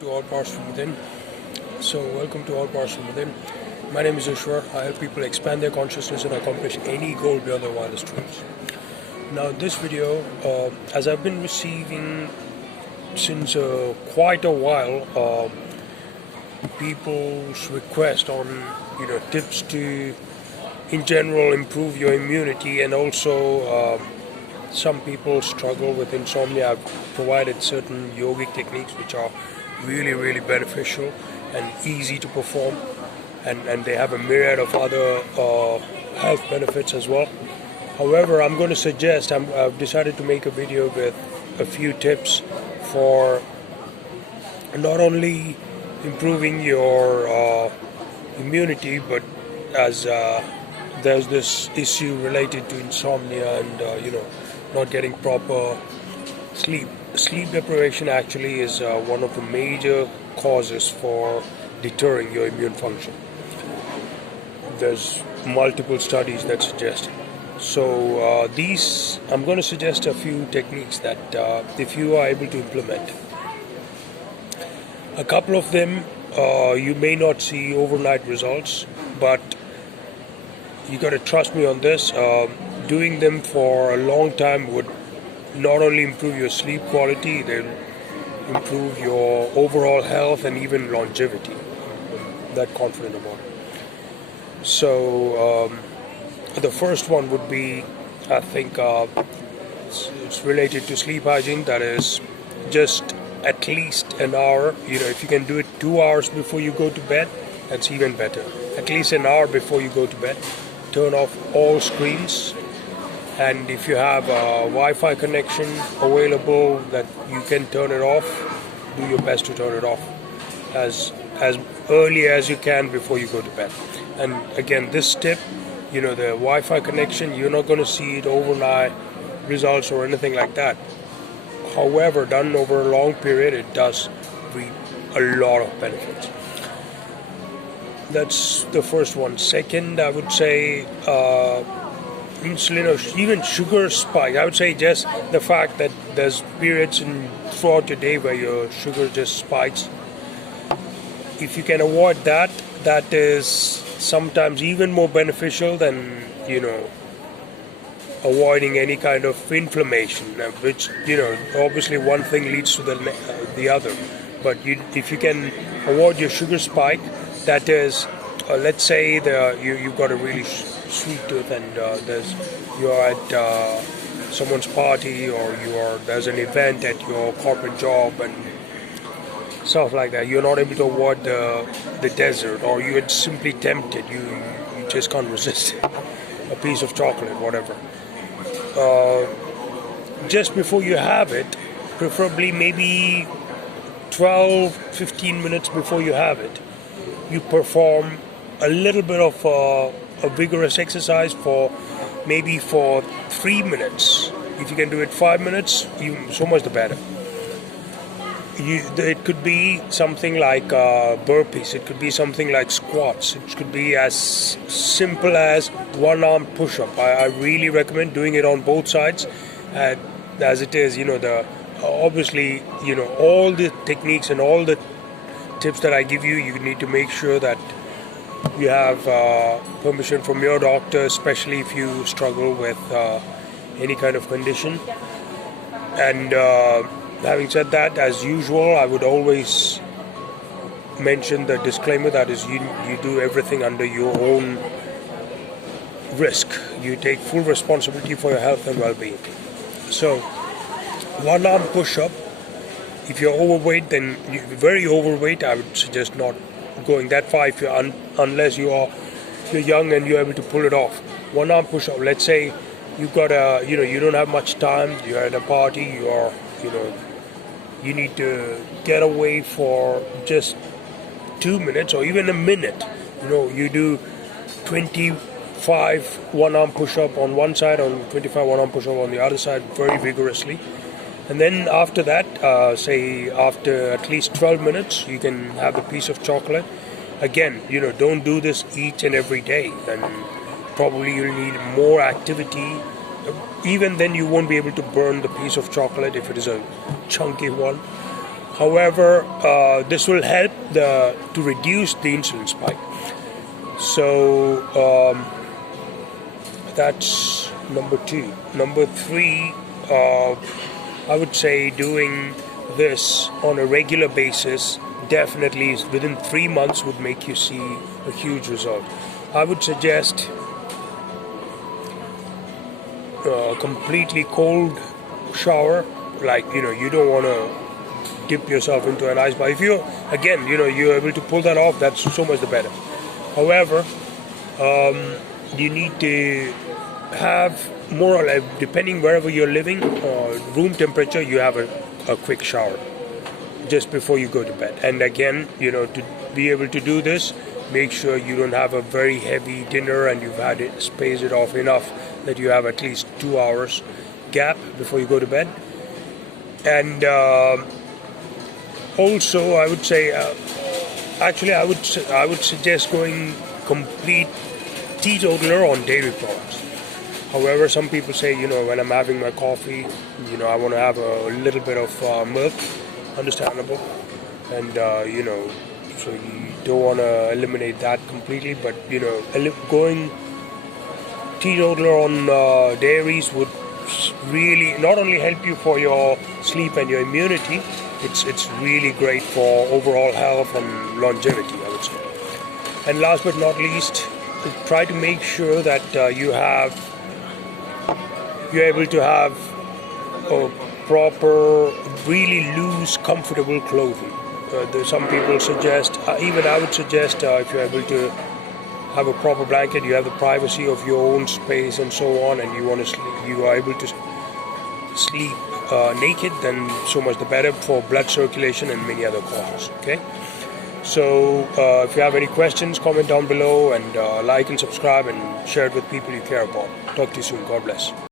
To all powers from within. So, welcome to all powers from within. My name is Ishwar. I help people expand their consciousness and accomplish any goal beyond their wildest dreams. Now, this video, as I've been receiving since quite a while, people's request on tips to, in general, improve your immunity, and also some people struggle with insomnia. I've provided certain yogic techniques which are really beneficial and easy to perform, and they have a myriad of other health benefits as well. However, I'm going to suggest, I've decided to make a video with a few tips for not only improving your immunity, but as there's this issue related to insomnia and not getting proper sleep. Sleep deprivation actually is one of the major causes for deterring your immune function. There's multiple studies that suggest it. So I'm going to suggest a few techniques that if you are able to implement. A couple of them you may not see overnight results, but you got to trust me on this. Doing them for a long time would not only improve your sleep quality, they'll improve your overall health and even longevity. I'm that confident about it. So the first one would be, I think it's related to sleep hygiene. That is just at least an hour. If you can do it 2 hours before you go to bed, that's even better. At least an hour before you go to bed, turn off all screens. And if you have a Wi-Fi connection available that you can turn it off, do your best to turn it off as early as you can before you go to bed. And again, this tip, the Wi-Fi connection, you're not going to see it overnight results or anything like that. However, done over a long period, it does reap a lot of benefits. That's the first one. Second, I would say insulin or even sugar spike. I would say just the fact that there's periods throughout your day where your sugar just spikes. If you can avoid that, that is sometimes even more beneficial than avoiding any kind of inflammation, which obviously one thing leads to the other. But if you can avoid your sugar spike, that is, let's say you've got a really sweet tooth and you're at someone's party, or there's an event at your corporate job and stuff like that. You're not able to avoid the dessert, or you're simply tempted. You just can't resist a piece of chocolate, whatever. Just before you have it, preferably maybe 12-15 minutes before you have it, you perform a little bit of a vigorous exercise for 3 minutes. If you can do it 5 minutes, so much the better. It could be something like burpees. It could be something like squats. It could be as simple as one-arm push-up. I really recommend doing it on both sides, as it is. Obviously, all the techniques and all the tips that I give you, you need to make sure that you have permission from your doctor, especially if you struggle with any kind of condition. And having said that, as usual, I would always mention the disclaimer that is you do everything under your own risk. You take full responsibility for your health and well-being. So, one-arm push-up. If you're overweight, then very overweight, I would suggest not going that far if unless you're young and you're able to pull it off. One-arm push-up. Let's say you've got you don't have much time. You're at a party. You need to get away for just 2 minutes or even a minute. You do 25 one-arm push-up on one side, on 25 one-arm push-up on the other side, very vigorously. And then after that, say after at least 12 minutes, you can have a piece of chocolate. Again, don't do this each and every day, and probably you'll need more activity. Even then, you won't be able to burn the piece of chocolate if it is a chunky one. However, this will help to reduce the insulin spike. So that's number 2. Number 3, I would say doing this on a regular basis definitely within 3 months would make you see a huge result. I would suggest a completely cold shower, like you don't want to dip yourself into an ice bath. If you're able to pull that off, that's so much the better. However, you need to have more or less, depending wherever you're living, room temperature, you have a quick shower just before you go to bed. And again, to be able to do this, make sure you don't have a very heavy dinner and you've had it, space it off enough that you have at least 2 hours gap before you go to bed. And also, I would say, I would suggest going complete teetotaler on dairy products. However, some people say, when I'm having my coffee, I want to have a little bit of milk. Understandable. And, so you don't want to eliminate that completely, but, going teetotaler on dairies would really not only help you for your sleep and your immunity, it's really great for overall health and longevity, I would say. And last but not least, try to make sure that you're able to have a proper, really loose, comfortable clothing. Some people suggest, even I would suggest, if you're able to have a proper blanket, you have the privacy of your own space and so on, and you are able to sleep naked, then so much the better for blood circulation and many other causes. Okay. So if you have any questions, comment down below, and like and subscribe and share it with people you care about. Talk to you soon. God bless.